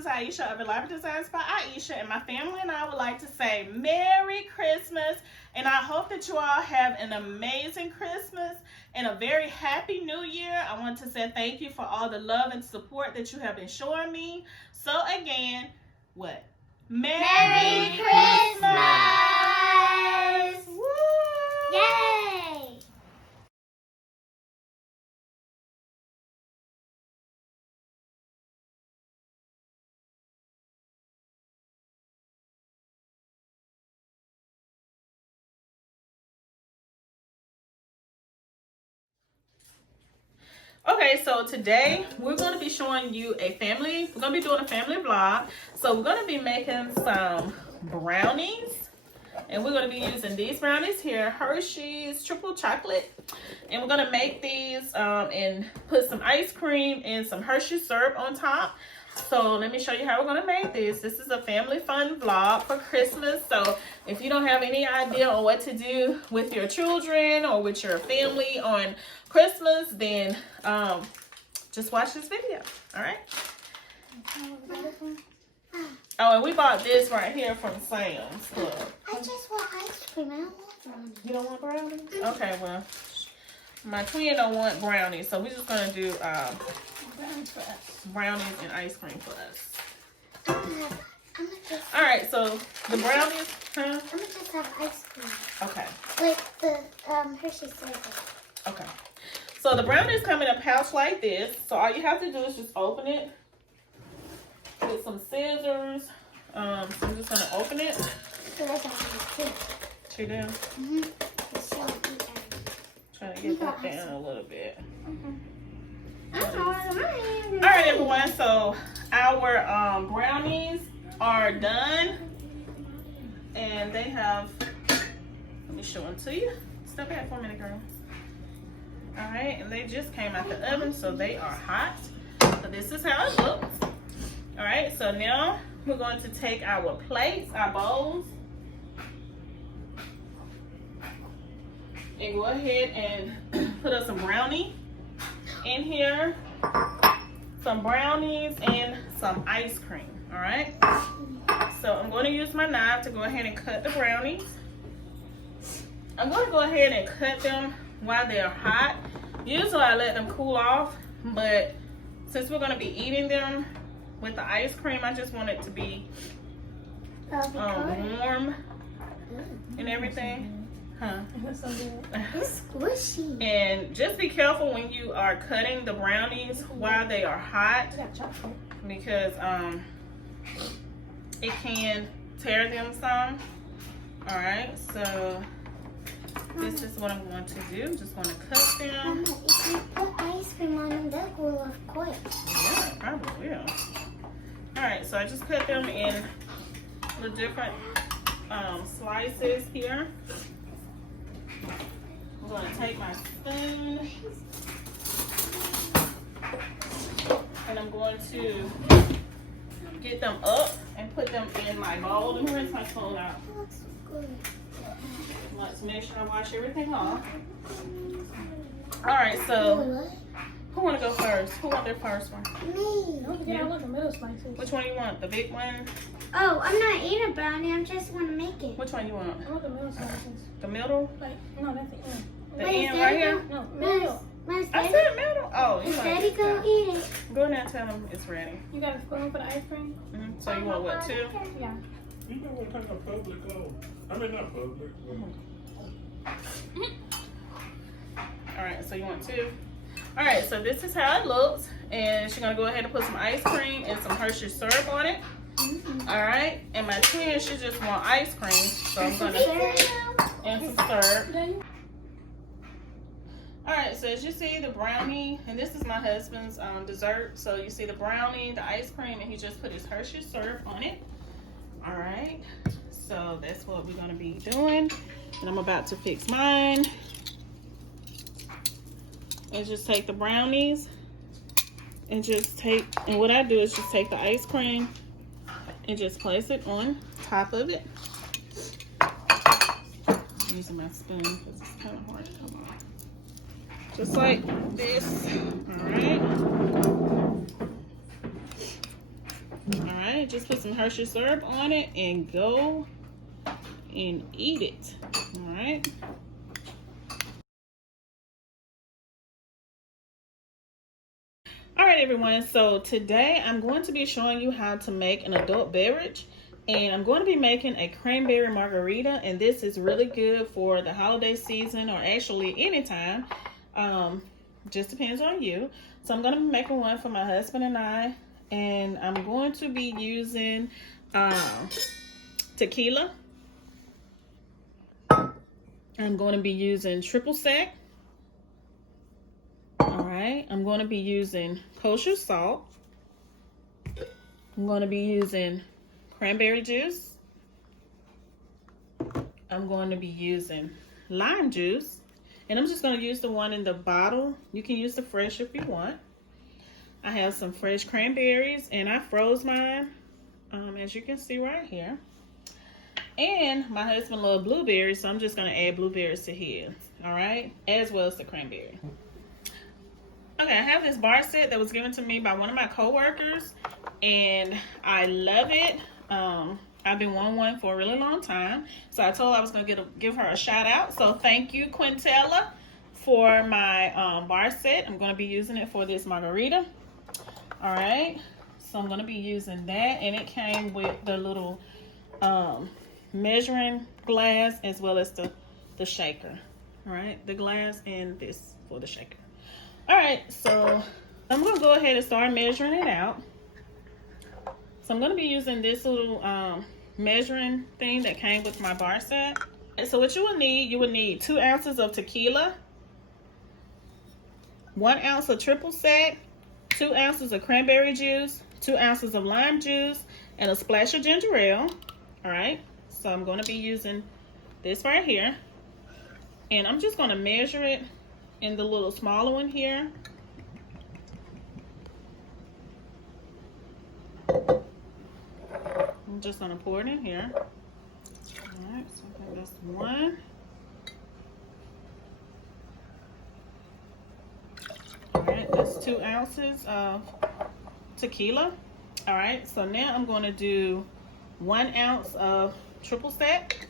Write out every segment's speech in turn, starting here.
is Aisha of Elaborate Designs by Aisha, and my family and I would like to say Merry Christmas, and I hope that you all have an amazing Christmas and a very happy New Year. I want to say thank you for all the love and support that you have been showing me. So again, what? Merry Christmas! Woo! Yay! Okay, so today we're going to be showing you we're going to be doing a family vlog. So we're going to be making some brownies, and we're going to be using these brownies here, Hershey's Triple Chocolate. And we're going to make these and put some ice cream and some Hershey syrup on top. So let me show you how we're going to make this. This is a family fun vlog for Christmas. So if you don't have any idea on what to do with your children or with your family on Christmas, then just watch this video. All right. Oh, and we bought this right here from Sam's Club. I just want ice cream. I don't want brownies. You don't want brownies? Okay, well, my twin don't want brownies, so we're just gonna do brownies and ice cream for us. All right, so the brownies, huh? I'm gonna just have ice cream. Okay. With the Hershey syrup. Okay. So the brownies come in a pouch like this. So all you have to do is just open it with some scissors. So I'm just gonna open it. So that's how Chew down. Trying to get that down a little bit. All right, everyone. So our brownies are done, and they have. Let me show them to you. Step back for a minute, girl. All right, and they just came out the oven, so they are hot. So this is how it looks. All right, so now we're going to take our plates, our bowls, and go ahead and put us some brownie in here, some brownies and some ice cream. All right, so I'm going to use my knife to go ahead and cut the brownies. I'm going to go ahead and cut them while they're hot. Usually I let them cool off, but since we're going to be eating them with the ice cream, I just want it to be warm and everything. Huh? It's squishy. And just be careful when you are cutting the brownies while they are hot, because it can tear them some. All right, so this is what I'm going to do. I'm just going to cut them. Mama, if you put ice cream on them, they'll cool off quick. Yeah, I probably will. All right, so I just cut them in the different slices here. I'm going to take my spoon and I'm going to get them up and put them in my bowl. Let me rinse my spoon out. It looks good. Let's make sure I wash everything off. All right, so who want to go first? Who want their first one? Me. Yeah, I want the middle slices. Which one you want? The big one? Oh, I'm not eating a brownie. I just want to make it. Which one you want? I want the middle slices. The middle? Like, no, that's the end. The Wait, end is right that here? No, middle. Mine's I daddy. said middle. Oh, you Is want daddy go it? eat it? Go in there and tell them it's ready. You got a spoon for the ice cream? So you want what, 2? Yeah. You know what kind of public go? I mean, not public. All right, so you want 2? All right, so this is how it looks. And she's gonna go ahead and put some ice cream and some Hershey syrup on it. All right, and my twin, she just want ice cream. So I'm gonna, and some syrup. All right, so as you see the brownie, and this is my husband's dessert. So you see the brownie, the ice cream, and he just put his Hershey syrup on it. All right, so that's what we're gonna be doing. And I'm about to fix mine. And just take the brownies and and what I do is just take the ice cream and just place it on top of it. I'm using my spoon because it's kind of hard to come off. Just like this. All right. All right, just put some Hershey syrup on it and go and eat it. All right. All right, everyone. So today I'm going to be showing you how to make an adult beverage. And I'm going to be making a cranberry margarita. And this is really good for the holiday season or actually anytime. Just depends on you. So I'm going to be making one for my husband and I. And I'm going to be using tequila. I'm going to be using triple sec. All right, I'm going to be using kosher salt. I'm going to be using cranberry juice. I'm going to be using lime juice. And I'm just going to use the one in the bottle. You can use the fresh if you want. I have some fresh cranberries and I froze mine, as you can see right here. And my husband loves blueberries, so I'm just going to add blueberries to his, all right, as well as the cranberry. Okay, I have this bar set that was given to me by one of my coworkers, and I love it. I've been wanting one for a really long time, so I told her I was going to give her a shout out. So thank you, Quintella, for my bar set. I'm going to be using it for this margarita. All right, so I'm going to be using that, and it came with the little measuring glass as well as the shaker. All right, the glass and this for the shaker. All right, so I'm going to go ahead and start measuring it out. So I'm going to be using this little measuring thing that came with my bar set. And so what you will need 2 ounces of tequila, 1 ounce of triple sec, 2 ounces of cranberry juice, 2 ounces of lime juice, and a splash of ginger ale. All right, so I'm going to be using this right here. And I'm just going to measure it in the little smaller one here. I'm just going to pour it in here. All right, so I think that's 1. All right, that's 2 ounces of tequila. All right, so now I'm going to do 1 ounce of triple sec.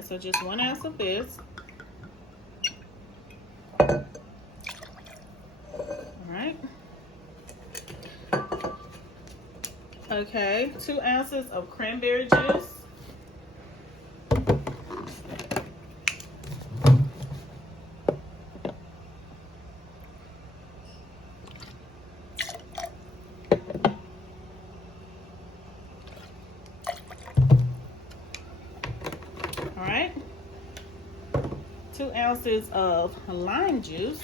So just 1 ounce of this. All right. Okay, 2 ounces of cranberry juice. All right. 2 ounces of lime juice.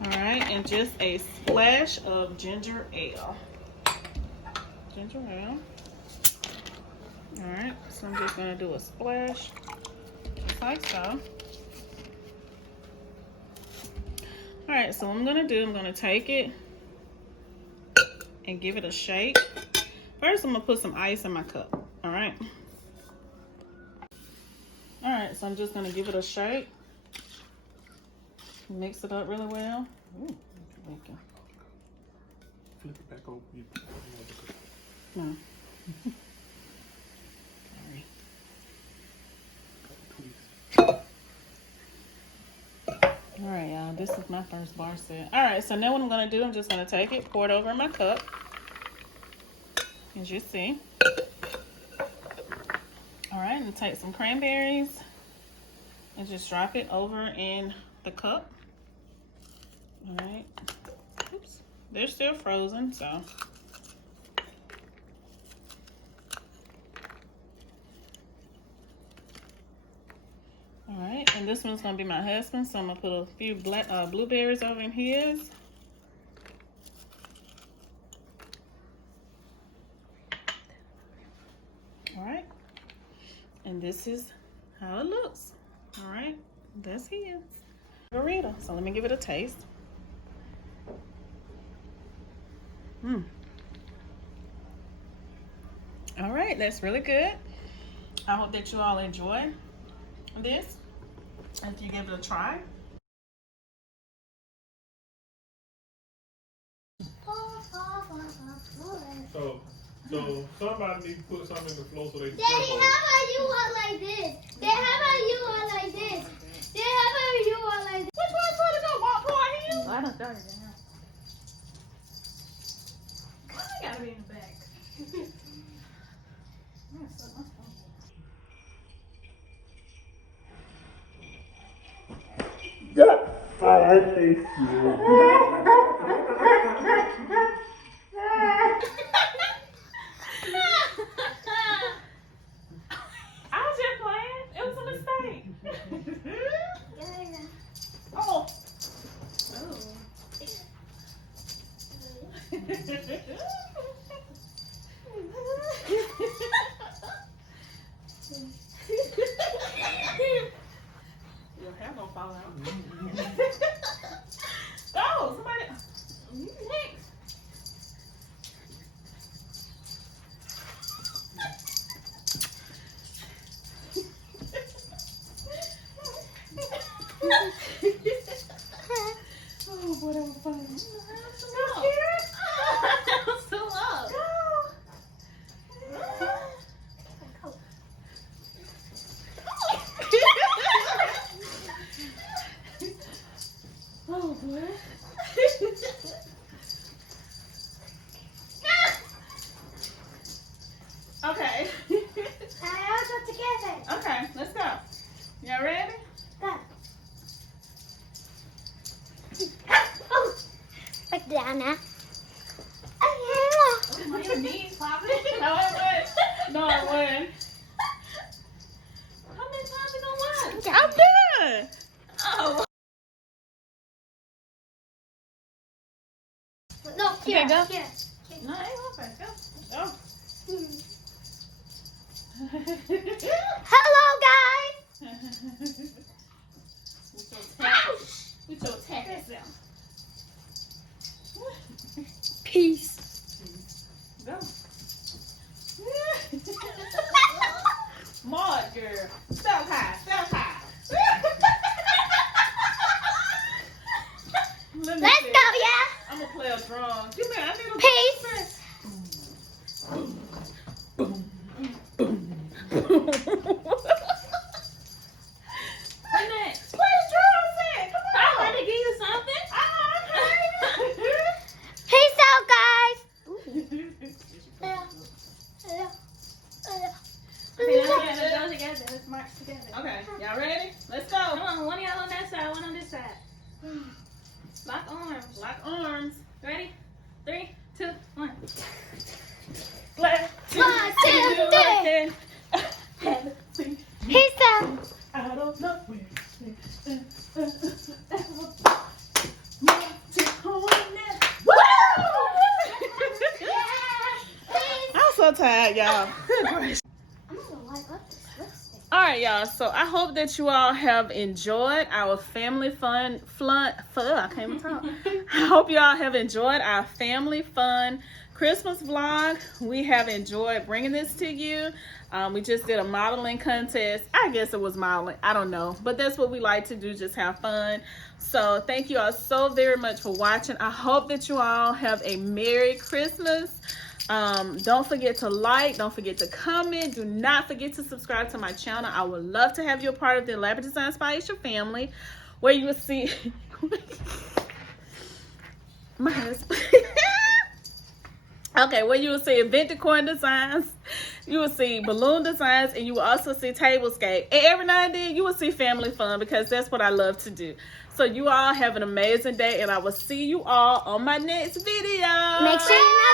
All right, and just a splash of ginger ale. Ginger ale. All right, so I'm just gonna do a splash, just like so. All right, so what I'm gonna do, I'm gonna take it and give it a shake. First, I'm gonna put some ice in my cup, all right? All right, so I'm just gonna give it a shake. Mix it up really well. Ooh, okay. Flip it back over. No. Sorry. All right, y'all, this is my first bar set. All right, so now what I'm gonna do, I'm just gonna take it, pour it over in my cup, as you see. All right, and take some cranberries and just drop it over in the cup. All right, oops, they're still frozen, so. All right, and this one's gonna be my husband, so I'm gonna put a few blueberries over in his. All right, and this is how it looks. All right, that's his margarita. So let me give it a taste. All right, that's really good. I hope that you all enjoy this after you give it a try. So somebody need to put something in the floor so they can. Daddy, how about you walk like this? Dad, how about you walk like this? Dad, how about you walk like this? Which one's supposed to go walk toward him? I don't know it now. I gotta be in the back. I was just playing. It was a mistake. Oh. Your hair gonna fall out. Oh, somebody. Next. Oh, boy, that was funny. Go. I'm still up. Oh, boy. Okay. I'll go together. Okay, let's go. Y'all ready? Go. Oh, back down now. My knees popping. No, I wouldn't. No, I wouldn't. How many times you gonna watch? I'm done. Oh. No, here, go. here. No, I ain't going back. Go. Oh. Hello, guys. With your tack self. Peace. Go. Maud, girl. Step high. Step high. Let me Let's see. go, yeah. I'm gonna play a drum. Give me. I need a Peace. What next? Play the drum set. Come I'm on. about to give you something. Peace out, guys. Okay, now let's go together. Let's march together. Okay, y'all ready? Let's Come go. on, one of y'all on that side, one on this side. Lock arms. Lock arms. Ready? 3, 2, 1. Glad to 1, 2, see you 3. again. Haven't seen you Peace out. out of nowhere. I'm so tired, y'all. I'm gonna wipe up this lipstick. All right, y'all. So I hope that you all have enjoyed our family fun. I can't even talk. I hope you all have enjoyed our family fun Christmas vlog. We have enjoyed bringing this to you. We just did a modeling contest. I guess it was modeling. I don't know. But that's what we like to do, just have fun. So thank you all so very much for watching. I hope that you all have a Merry Christmas. Don't forget to like. Don't forget to comment. Do not forget to subscribe to my channel. I would love to have you a part of the Elaborate Design Inspiration family, where you will see my husband. Okay, where you will see event decor designs, you will see balloon designs, and you will also see tablescape. And every now and then you will see family fun, because that's what I love to do. So you all have an amazing day, and I will see you all on my next video. Make sure you